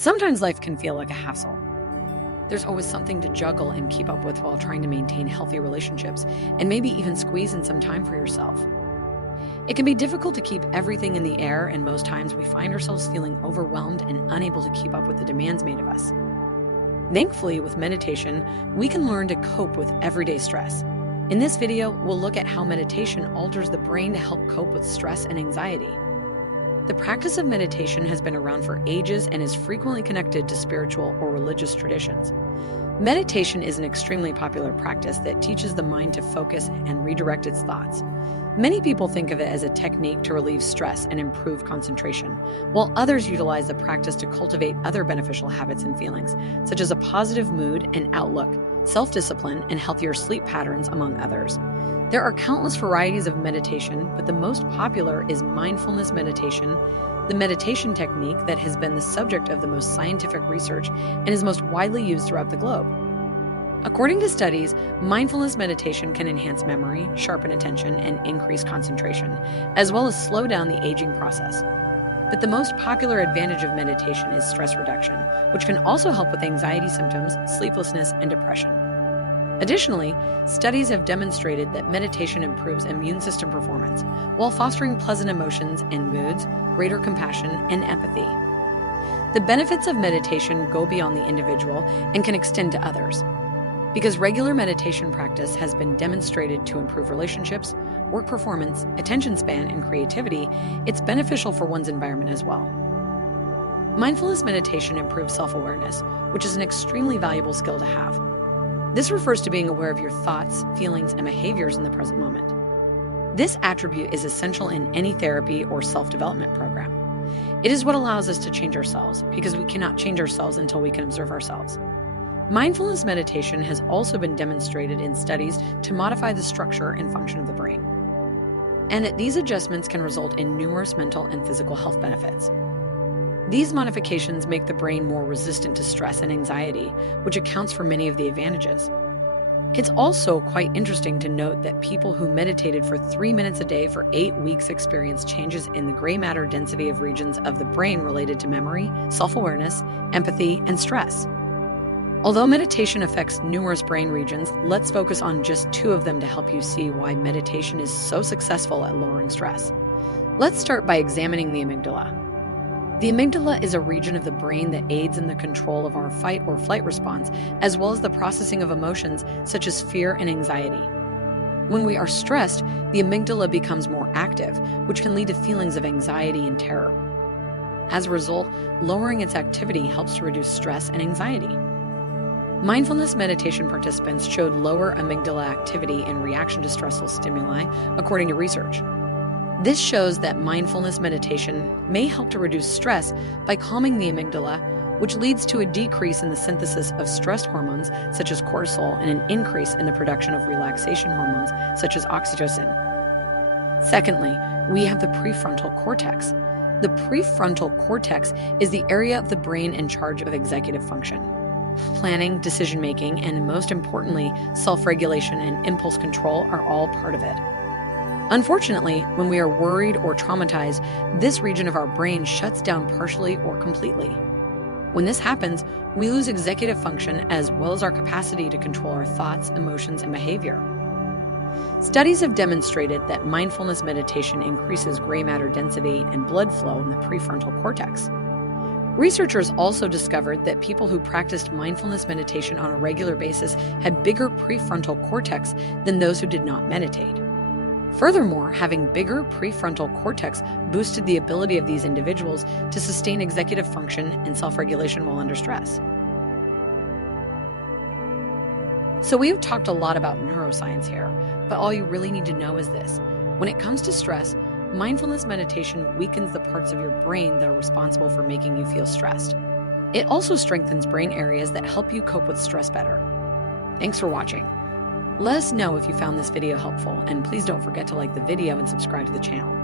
Sometimes life can feel like a hassle. There's always something to juggle and keep up with while trying to maintain healthy relationships and maybe even squeeze in some time for yourself. It can be difficult to keep everything in the air, and most times we find ourselves feeling overwhelmed and unable to keep up with the demands made of us. Thankfully, with meditation, we can learn to cope with everyday stress. In this video, we'll look at how meditation alters the brain to help cope with stress and anxiety. The practice of meditation has been around for ages and is frequently connected to spiritual or religious traditions. Meditation is an extremely popular practice that teaches the mind to focus and redirect its thoughts. Many people think of it as a technique to relieve stress and improve concentration, while others utilize the practice to cultivate other beneficial habits and feelings, such as a positive mood and outlook, self-discipline, and healthier sleep patterns, among others. There are countless varieties of meditation, but the most popular is mindfulness meditation, the meditation technique that has been the subject of the most scientific research and is most widely used throughout the globe. According to studies, mindfulness meditation can enhance memory, sharpen attention, and increase concentration, as well as slow down the aging process. But the most popular advantage of meditation is stress reduction, which can also help with anxiety symptoms, sleeplessness, and depression. Additionally, studies have demonstrated that meditation improves immune system performance while fostering pleasant emotions and moods, greater compassion, and empathy. The benefits of meditation go beyond the individual and can extend to others. Because regular meditation practice has been demonstrated to improve relationships, work performance, attention span, and creativity, it's beneficial for one's environment as well. Mindfulness meditation improves self-awareness, which is an extremely valuable skill to have. This refers to being aware of your thoughts, feelings, and behaviors in the present moment. This attribute is essential in any therapy or self-development program. It is what allows us to change ourselves, because we cannot change ourselves until we can observe ourselves. Mindfulness meditation has also been demonstrated in studies to modify the structure and function of the brain. And these adjustments can result in numerous mental and physical health benefits. These modifications make the brain more resistant to stress and anxiety, which accounts for many of the advantages. It's also quite interesting to note that people who meditated for 3 minutes a day for 8 weeks experienced changes in the gray matter density of regions of the brain related to memory, self-awareness, empathy, and stress. Although meditation affects numerous brain regions, let's focus on just 2 of them to help you see why meditation is so successful at lowering stress. Let's start by examining the amygdala. The amygdala is a region of the brain that aids in the control of our fight or flight response, as well as the processing of emotions such as fear and anxiety. When we are stressed, the amygdala becomes more active, which can lead to feelings of anxiety and terror. As a result, lowering its activity helps to reduce stress and anxiety. Mindfulness meditation participants showed lower amygdala activity in reaction to stressful stimuli, according to research. This shows that mindfulness meditation may help to reduce stress by calming the amygdala, which leads to a decrease in the synthesis of stress hormones such as cortisol and an increase in the production of relaxation hormones such as oxytocin. Secondly, we have the prefrontal cortex. The prefrontal cortex is the area of the brain in charge of executive function. Planning, decision-making, and most importantly, self-regulation and impulse control are all part of it. Unfortunately, when we are worried or traumatized, this region of our brain shuts down partially or completely. When this happens, we lose executive function as well as our capacity to control our thoughts, emotions, and behavior. Studies have demonstrated that mindfulness meditation increases gray matter density and blood flow in the prefrontal cortex. Researchers also discovered that people who practiced mindfulness meditation on a regular basis had bigger prefrontal cortex than those who did not meditate. Furthermore, having bigger prefrontal cortex boosted the ability of these individuals to sustain executive function and self-regulation while under stress. So we have talked a lot about neuroscience here, but all you really need to know is this. When it comes to stress, mindfulness meditation weakens the parts of your brain that are responsible for making you feel stressed. It also strengthens brain areas that help you cope with stress better. Thanks for watching. Let us know if you found this video helpful, and please don't forget to like the video and subscribe to the channel.